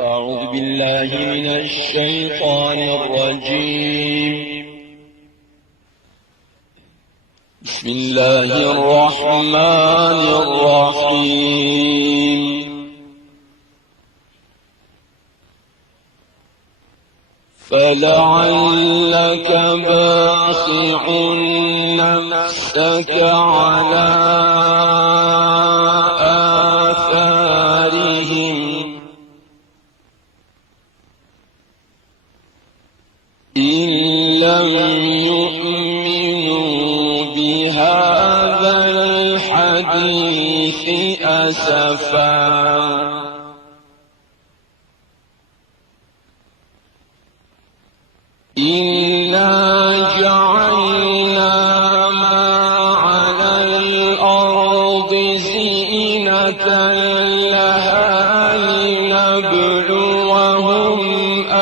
أعوذ بالله من الشيطان الرجيم. بسم الله الرحمن الرحيم. فلعلك باخع نفسك على آثارهم إن لم يؤمنوا بهذا الحديث أسفا. إنا جعلنا ما على الأرض زينة لها لنبلوهم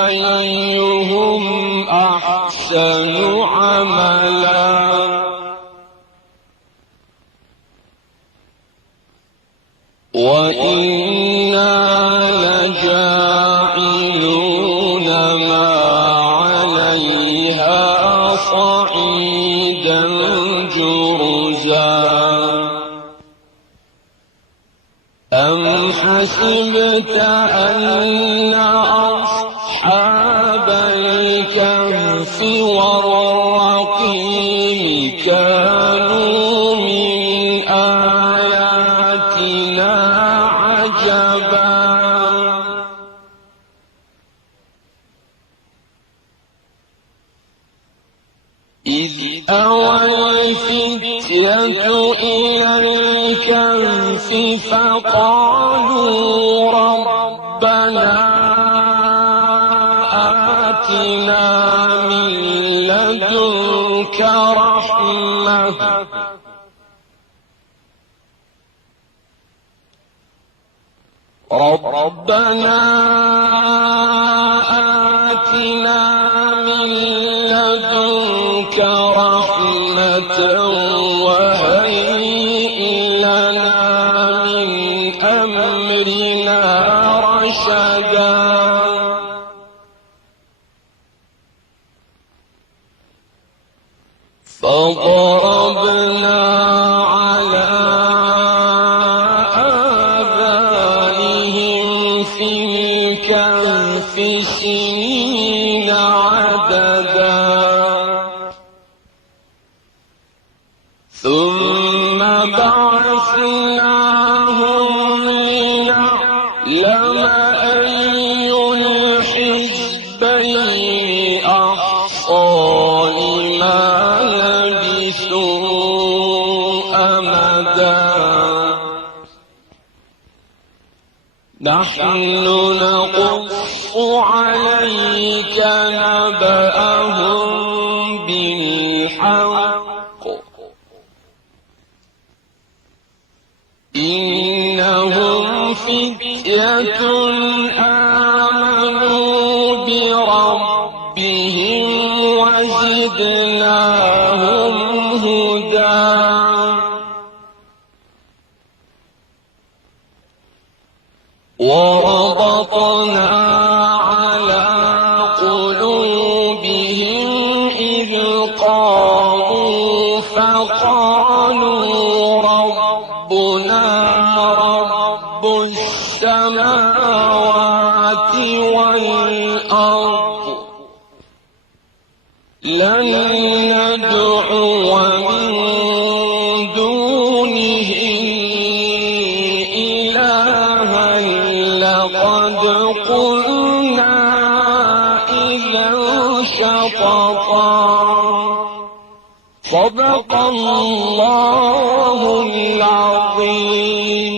أيهم أحسن عملا وإنا لجاعلون ما عليها صعيدا جرزا. أم حسبت أن أصحاب الكهف والرقيم كانوا من آياتنا عجبا إذ أوى الفتية إلى الكهف فقالوا ربنا آتنا من لدنك رحمة ربنا آتنا من لدنك رحمة وهيئ لنا من أمرنا رشدا. فضربنا على آذانهم في الكهف سنين عددا ثم بعثناهم لنعلم أي الحزبين أحصى لما نحن نقص عليك نبأهم بالحق إنهم فتية آمنوا بربهم وزدناهم هدى. وربطنا على قلوبهم إذ قاموا فقالوا ربنا رب السماوات والأرض لن ندعو من دونه إلها لقد قلنا إذا شططا. صدق الله العظيم.